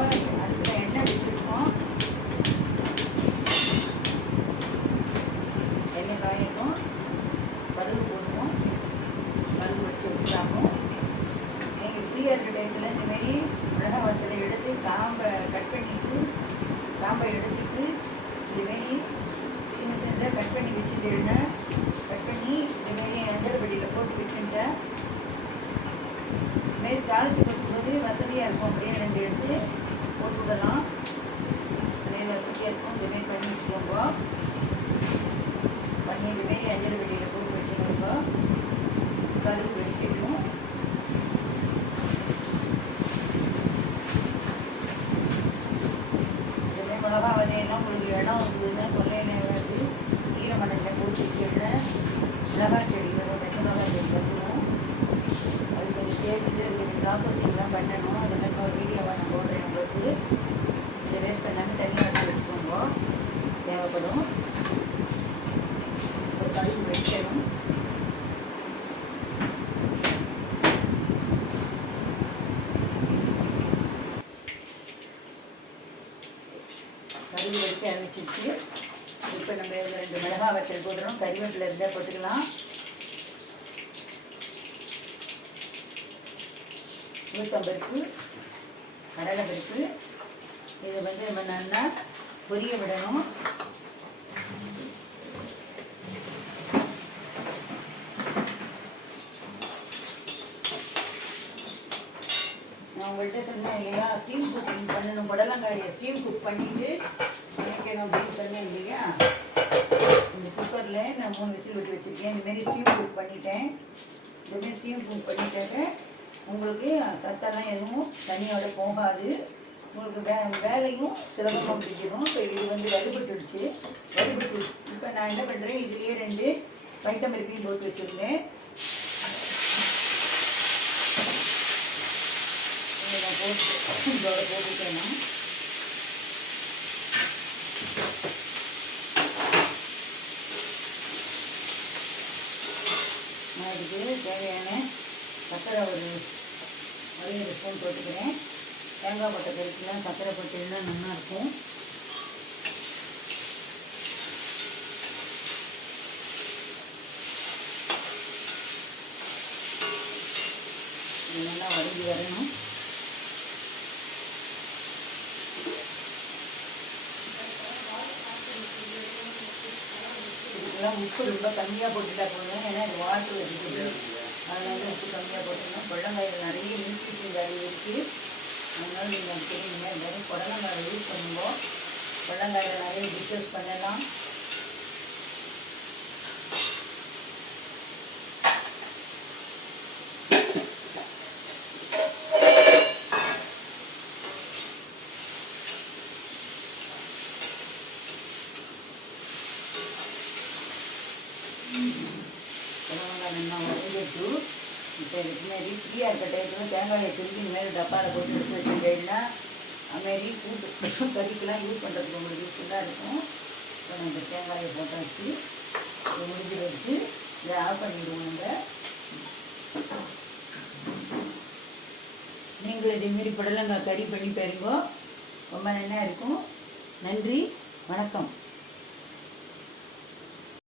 அதில் எண்ணெய் வச்சுருக்கோம் எண்ணெய் காயணும் கருவு போடுவோம் கருவு வச்சு விட்டுறாகும் நீங்கள் ஃப்ரீயாக இருக்கிற டைமில் இந்தமாரி மிளகா வத்தலை எடுத்து காம்பை கட் பண்ணிட்டு காம்பை எடுத்துட்டு இதுமாரி சின்ன சின்னதாக கட் பண்ணி வச்சுட்டேன்னா கட் பண்ணி இதுமாரி எந்தர் வடியில் போட்டு வச்சுட்டேன் இதுமாரி தாளித்து கொடுக்கும்போது வசதி அதுக்காக அவர் என்ன உங்களுக்கு இடம் இருந்ததுன்னா கொல்லையில் வந்து ஈரமண்ணில் போட்டு வச்சுடுறேன் மிளகா செடிகள் வரும் பச்சை மிளகா செடி கட்டணும் அது கொஞ்சம் சேர்த்துட்டு ப்ராசஸிங்லாம் பண்ணணும். அதெல்லாம் இப்போ வீடியோவை நான் போடுறேன் உங்களுக்கு இதை வேஸ்ட் பண்ணாமல் தனியாக எடுத்து வச்சுக்கோங்க தேவைப்படும் ஒரு கழுவு வைக்கணும் கழுவு இப்போ நம்ம இதில் ரெண்டு மிளகா வத்தல் போடுறோம் கறிவேப்பில் இருந்தால் போட்டுக்கலாம். உளுத்தம்பருப்பு கடலைப்பருப்பு. இதை வந்து நம்ம நல்லா பொரிய விடணும். நான் உங்கள்கிட்ட சொன்னேன் இல்லையா? ஸ்டீம் குக்கிங் பண்ணணும். புடலங்காயை ஸ்டீம் குக் பண்ணிட்டு வைக்கணும் அப்படின்னு சொன்னேன் இல்லையா? இந்த குக்கரில் நான் மூணு விசில் விட்டு வச்சுருக்கேன். இந்தமாரி ஸ்டீம் குக் பண்ணிட்டேன். இதுமாரி ஸ்டீம் குக் பண்ணிட்டாக்க உங்களுக்கு சத்தெல்லாம் எதுவும் தண்ணியோட போகாது. உங்களுக்கு வே வேலையும் சுலபமாக பிடிக்கணும். இப்போ இது வந்து வலுப்பட்டுடுச்சு. வலுப்பட்டு இப்போ நான் என்ன பண்ணுறேன் இதுலேயே ரெண்டு வைத்தமரிப்பையும் போட்டு வச்சுருந்தேன். நான் போட்டு இதோட போட்டுட்டேன் நான். நான் இதுக்கு தேவையான சர்க்கரை ஒரு ஒரு ஸ்பூன் போட்டுக்கிறேன். தேங்காய் போட்ட கறிக்கெலாம் சர்க்கரை போட்டுன்னா நல்லா இருக்கும். நல்லா வதங்கி வரணும். இதுக்கெல்லாம் உப்பு ரொம்ப கம்மியாக போட்டுட்டா போதும். ஏன்னா இது வாட்டர் இருக்குது அதனால உப்பு கம்மியாக போட்டுக்கணும் கொள்ளங்காயில் நிறைய நியூட்ரிஷன் வேல்யூ இருக்குது அதனால நீங்கள் தெரியுங்க எல்லாரும் கொடலங்காய் யூஸ் பண்ணுவோம் கொள்ளங்காயில் நிறைய டிஷ்ஷஸ் பண்ணலாம். நல்லா வதங்கிட்டு இப்போ இதுக்கு முன்னாடி ஃப்ரீயாக இருக்க டைத்தில் தேங்காயை திருப்பி மேலே டப்பாவில் போட்டு எடுத்து வச்சுட்டேன்னா அதுமாரி கூட்டு கறிக்கெலாம் யூஸ் பண்ணுறதுக்கு உங்களுக்கு யூஸ்ஃபுல்லாக இருக்கும் இப்போ நம்ம தேங்காயை போட்டாச்சு இது முடிஞ்சு வச்சு இதை ஆஃப் பண்ணிவிடுவோங்க நம்ம நீங்கள் இதேமாரி புடலங்காய் கறி பண்ணி பாருங்க. ரொம்ப நல்லா இருக்கும். நன்றி. வணக்கம்.